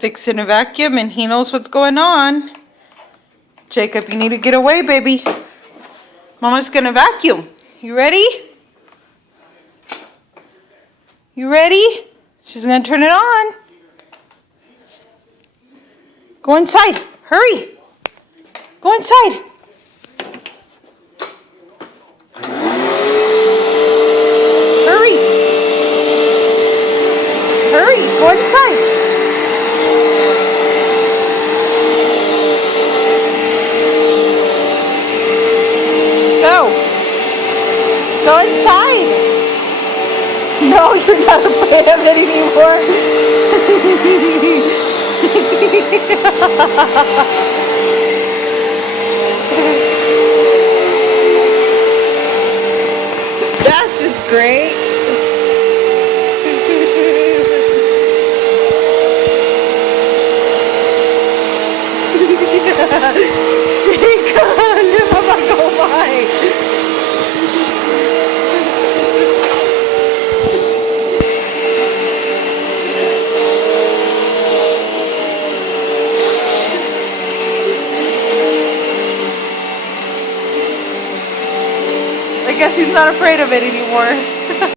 fixing a vacuum and he knows what's going on. Jacob, you need to get away, baby. Mama's gonna vacuum. You ready? You ready? She's gonna turn it on. Go inside. Hurry. Go inside. Hurry. Hurry. Go inside. Go. Go inside. No, you're not afraid of it anymore. That's just great. Jacob, lumabag. I guess he's not afraid of it anymore.